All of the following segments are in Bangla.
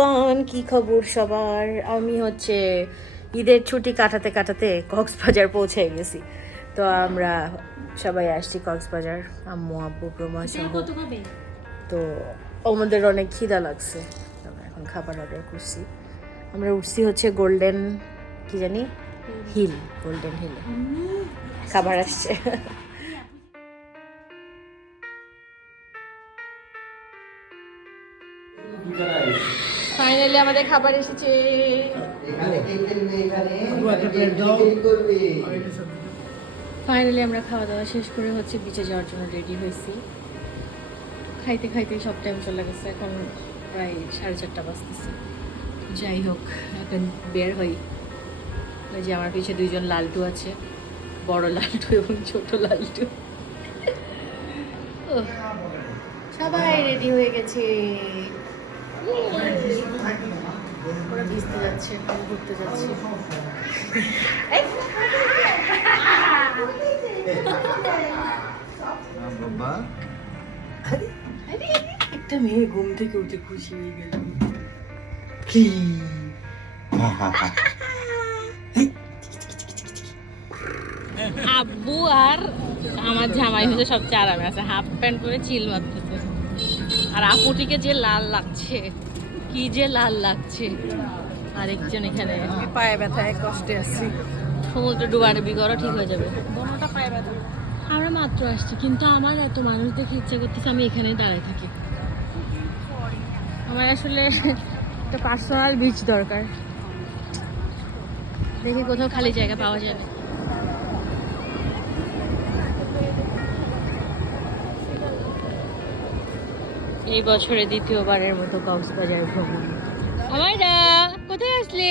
এভরিওয়ান, কি খবর সবার? আমি হচ্ছে ঈদের ছুটি কাটাতে কাটাতে কক্সবাজার পৌঁছে গেছি। তো আমরা সবাই আসছি কক্সবাজার, আম্মু আব্বু প্রমা সহ। তো আমাদের অনেক খিদা লাগছে, আমরা এখন খাবার অর্ডার করছি। আমরা উঠছি হচ্ছে গোল্ডেন কি জানি হিল, গোল্ডেন হিলে খাবার আসছে। ফাইনালি আমাদের খাবার এসেছে। ফাইনালি আমরা খাওয়া দাওয়া শেষ করে হচ্ছে বিচে যাওয়ার জন্য রেডি হয়েছি। খাইতে খাইতে সব টাইম চলে গেছে, এখন প্রায় 4:30 বাজতেছে। যাই হোক, এখন বের হই। ওই যে আমার পিছে দুইজন লালটু আছে, বড় লালটু এবং ছোট লালটু। সবাই রেডি হয়ে গেছে, ওরা ভিজতে যাচ্ছে, ঘুরতে যাচ্ছে। একটা মেয়ে ঘুম থেকে উঠে খুশি হয়ে গেল। আব্বু আর আমার জামাই হচ্ছে সবচেয়ে আরামে আছে, হাফ প্যান্ট পরে চিল মারতেছে। আর আপুটিকে যে লাল লাগছে, কি যে লাল লাগছে। আরেকজন এখানে পায়ে ব্যথায় কষ্টে আছে। সমুদ্র ডুবাডুবি করো, ঠিক হয়ে যাবে। পায়ে ব্যথা। আমরা মাত্র আসছি, কিন্তু আমার এত মানুষ দেখে ইচ্ছে করতেছে আমি এখানেই দাঁড়ায় থাকি। আমার আসলে একটা পার্সোনাল বিচ দরকার, দেখি কোথাও খালি জায়গা পাওয়া যাবে। এই বছরে দ্বিতীয়বারের মতো কক্সবাজার ভ্রমণ। আমাইরা কোথায় আসলে?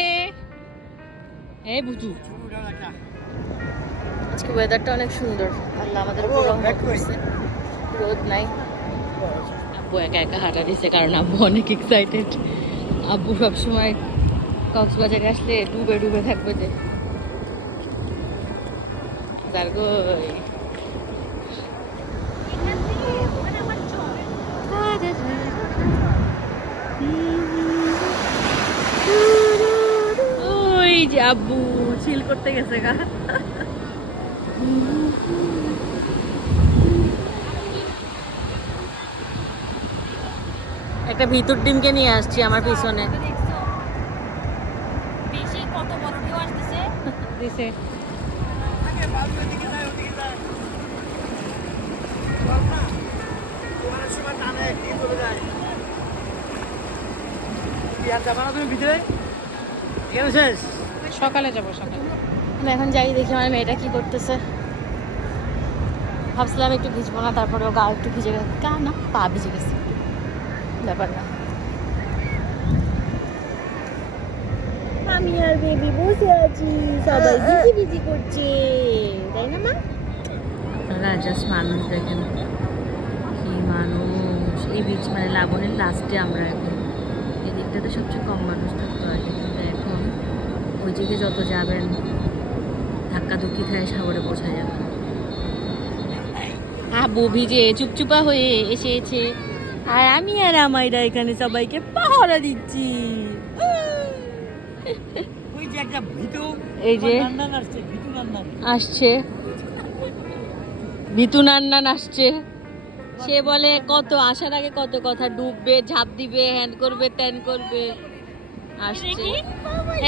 এই বুঝু, আজকে ওয়েদারটা অনেক সুন্দর, আল্লাহ আমাদের উপর রহমত করছে, রোদ নাই। আব্বু একা একা হাঁটা দিচ্ছে কারণ আব্বু অনেক এক্সাইটেড। আব্বু সবসময় কক্সবাজারে আসলে ডুবে ডুবে থাকবে যে জার্গই। ওই যে আব্বু চিল করতে গেছে গা। একটা ভিতর ডিমকে নিয়ে আসছি আমার পিছনে। বেশি কত বড় ঢেউ আসতেছে দিছে। সকালে যাবো, সকালে। এখন যাই, দেখি আমার মেয়েটা কি করতেছে। ভাবছিলাম একটু ভিজবো না, তারপরে ও গা একটু ভিজে গেছে, গা না পা ভিজে গেছে, ব্যাপার না। আমি আর বেবি বসে আছি, সবাই ভিজি ভিজি করছে, তাই না মা? আপনারা জাস্ট মানুষ দেখেন, কি মানুষ। এই বিচ মানে লাবণের লাস্টে আমরা এখন, এই দিকটাতে সবচেয়ে কম মানুষ থাকতো আগে, কিন্তু এখন ওই দিকে যত যাবেন ধাক্কা ধুক্কি খায় সাগরে পৌঁছা যাবেন। আব্বু ভিজে চুপচুপা হয়ে এসেছে, আর আমি আর আমাইরা এখানে সবাইকে পাহারা দিচ্ছি। এই যে আসছে ভিতু নান্নান আসছে, সে বলে কত আসার আগে কত কথা, ডুববে, ঝাঁপ দিবে, হ্যান করবে, ত্যান করবে। আসছে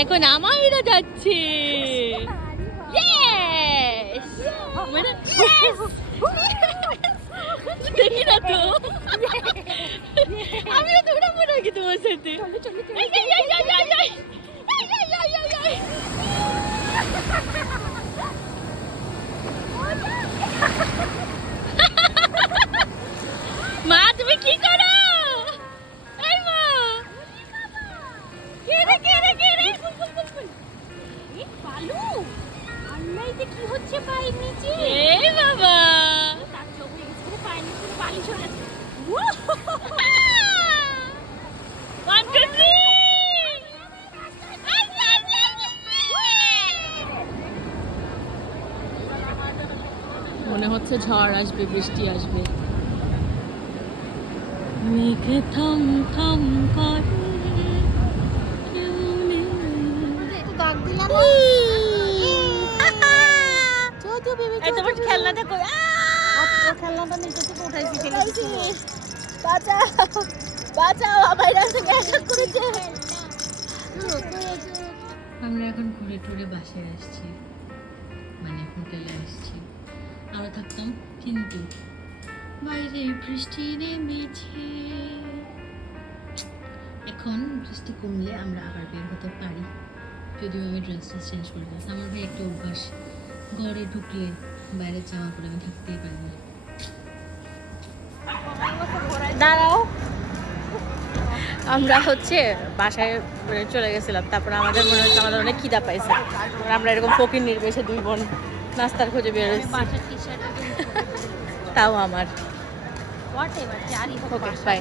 এখন আমাইরা যাচ্ছে। দেখি না তো, আমিও তো উড়াবো নাকি তোমার সাথে? মা তুমি কি করো? এই মা, কে রে কে রে কে রে? এই বালু আন্নাইতে কি হচ্ছে পায়ের নিচে? এই বাবা, তার চোখ হয়ে গেছে, পায়ের নিচে বালি চলে আসছে। One, two, three! মনে হচ্ছে ঝড় আসবে, বৃষ্টি আসবে। মেঘে থম থম করে তোমার খেলনাটা কই? খেলনাটা নিচে থেকে উঠাইছি বাঁচাও বাঁচাও, আমার রাস্তাকে অ্যাটাক করেছে। আমরা এখন ঘুরে টুরে বাসায় আসছি, মানে হোটেলে আসছি। আমরা থাকতাম, কিন্তু বাইরে বৃষ্টি নেমেছে। এখন বৃষ্টি কমলে আমরা আবার বের হতে পারি, যদিও আমি ড্রেসটা চেঞ্জ করে দিয়েছি। আমার ভাই একটা অভ্যাস, ঘরে ঢুকলে বাইরের জামা পরে আমি থাকতেই পারি না। দাঁড়াও, আমরা হচ্ছে বাসায় চলে গেছিলাম, তারপর আমাদের মনে হচ্ছে আমাদের অনেক খিদা পাইছে। আমরা এরকম ফকির নির্বেশে দুই বোন নাস্তার খোঁজে বের হচ্ছি। তাও আমার ওকে বাই।